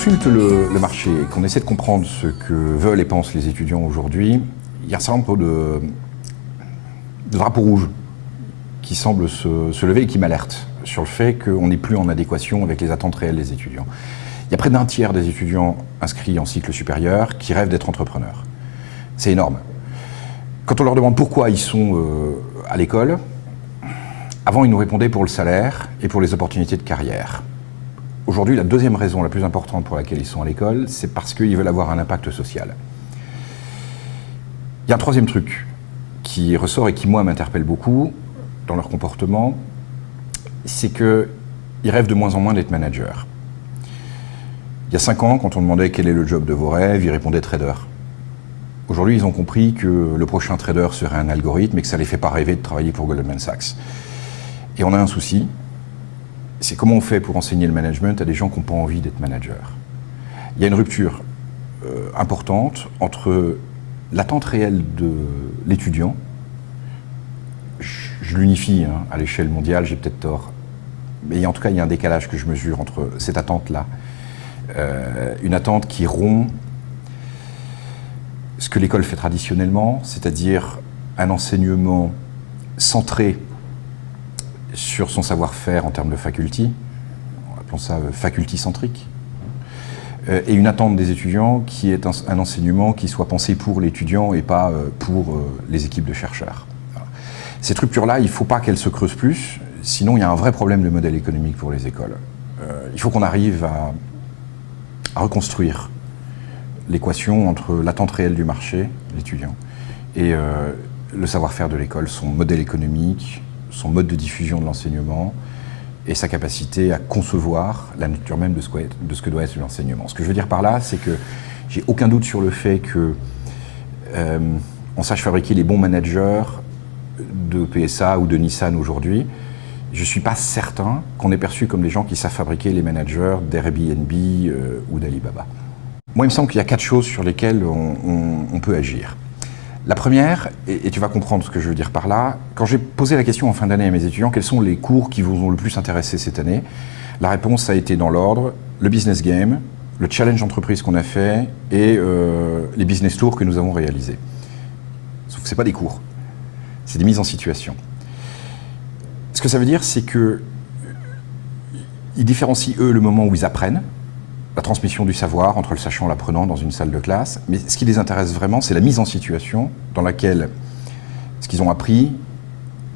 consulte le marché et qu'on essaie de comprendre ce que veulent et pensent les étudiants aujourd'hui, il y a un certain nombre de drapeaux rouges qui semblent se lever et qui m'alertent sur le fait qu'on n'est plus en adéquation avec les attentes réelles des étudiants. Il y a près d'un tiers des étudiants inscrits en cycle supérieur qui rêvent d'être entrepreneurs. C'est énorme. Quand on leur demande pourquoi ils sont à l'école, avant ils nous répondaient pour le salaire et pour les opportunités de carrière. Aujourd'hui, la deuxième raison la plus importante pour laquelle ils sont à l'école, c'est parce qu'ils veulent avoir un impact social. Il y a un troisième truc qui ressort et qui, moi, m'interpelle beaucoup dans leur comportement, c'est qu'ils rêvent de moins en moins d'être managers. Il y a 5 ans, quand on demandait quel est le job de vos rêves, ils répondaient trader. Aujourd'hui, ils ont compris que le prochain trader serait un algorithme et que ça ne les fait pas rêver de travailler pour Goldman Sachs. Et on a un souci, c'est comment on fait pour enseigner le management à des gens qui n'ont pas envie d'être managers. Il y a une rupture importante entre l'attente réelle de l'étudiant, je l'unifie à l'échelle mondiale, j'ai peut-être tort, mais en tout cas il y a un décalage que je mesure entre cette attente-là, une attente qui rompt ce que l'école fait traditionnellement, c'est-à-dire un enseignement centré sur son savoir-faire en termes de faculty, appelons ça faculty-centrique, et une attente des étudiants qui est un enseignement qui soit pensé pour l'étudiant et pas pour les équipes de chercheurs. Voilà. Cette rupture-là, il ne faut pas qu'elle se creuse plus, sinon il y a un vrai problème de modèle économique pour les écoles. Il faut qu'on arrive à reconstruire l'équation entre l'attente réelle du marché, l'étudiant, et le savoir-faire de l'école, son modèle économique, son mode de diffusion de l'enseignement et sa capacité à concevoir la nature même de ce que doit être l'enseignement. Ce que je veux dire par là, c'est que j'ai aucun doute sur le fait qu'on sache fabriquer les bons managers de PSA ou de Nissan aujourd'hui. Je ne suis pas certain qu'on est perçu comme des gens qui savent fabriquer les managers d'Airbnb ou d'Alibaba. Moi, il me semble qu'il y a 4 choses sur lesquelles on peut agir. La première, et tu vas comprendre ce que je veux dire par là, quand j'ai posé la question en fin d'année à mes étudiants, quels sont les cours qui vous ont le plus intéressé cette année, la réponse a été dans l'ordre, le business game, le challenge entreprise qu'on a fait et les business tours que nous avons réalisés. Sauf que ce n'est pas des cours, c'est des mises en situation. Ce que ça veut dire, c'est qu'ils différencient, eux, le moment où ils apprennent, la transmission du savoir entre le sachant et l'apprenant dans une salle de classe, mais ce qui les intéresse vraiment, c'est la mise en situation dans laquelle ce qu'ils ont appris,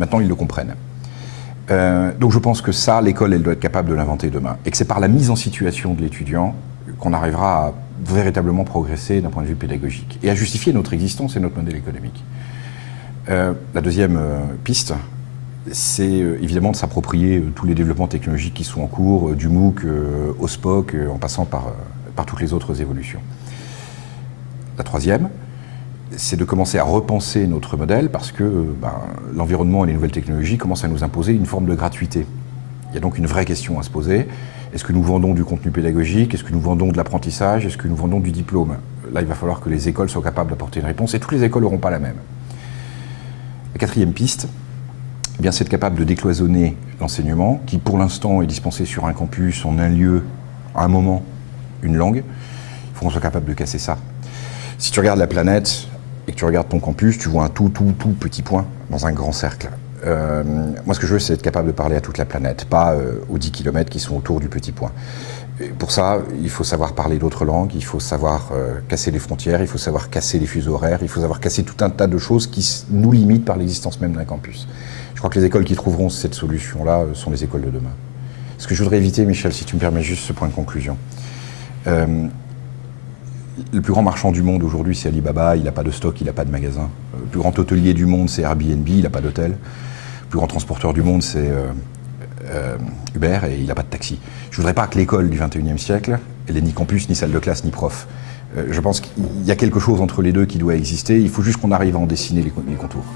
maintenant ils le comprennent. Donc je pense que ça, l'école, elle doit être capable de l'inventer demain, et que c'est par la mise en situation de l'étudiant qu'on arrivera à véritablement progresser d'un point de vue pédagogique, et à justifier notre existence et notre modèle économique. La deuxième piste, c'est évidemment de s'approprier tous les développements technologiques qui sont en cours, du MOOC au SPOC, en passant par toutes les autres évolutions. La troisième, c'est de commencer à repenser notre modèle parce que l'environnement et les nouvelles technologies commencent à nous imposer une forme de gratuité. Il y a donc une vraie question à se poser. Est-ce que nous vendons du contenu pédagogique? Est-ce que nous vendons de l'apprentissage? Est-ce que nous vendons du diplôme? Là, il va falloir que les écoles soient capables d'apporter une réponse, et toutes les écoles n'auront pas la même. La quatrième piste, eh bien, c'est être capable de décloisonner l'enseignement, qui pour l'instant est dispensé sur un campus, en un lieu, à un moment, une langue. Il faut qu'on soit capable de casser ça. Si tu regardes la planète et que tu regardes ton campus, tu vois un tout petit point dans un grand cercle. Moi, ce que je veux, c'est être capable de parler à toute la planète, pas aux 10 km qui sont autour du petit point. Et pour ça, il faut savoir parler d'autres langues, il faut savoir casser les frontières, il faut savoir casser les fuseaux horaires, il faut savoir casser tout un tas de choses qui nous limitent par l'existence même d'un campus. Je crois que les écoles qui trouveront cette solution-là sont les écoles de demain. Ce que je voudrais éviter, Michel, si tu me permets juste ce point de conclusion. Le plus grand marchand du monde aujourd'hui, c'est Alibaba, il n'a pas de stock, il n'a pas de magasin. Le plus grand hôtelier du monde, c'est Airbnb, il n'a pas d'hôtel. Le plus grand transporteur du monde, c'est Uber, et il n'a pas de taxi. Je ne voudrais pas que l'école du XXIe siècle, elle n'ait ni campus, ni salle de classe, ni prof. Je pense qu'il y a quelque chose entre les deux qui doit exister, il faut juste qu'on arrive à en dessiner les contours.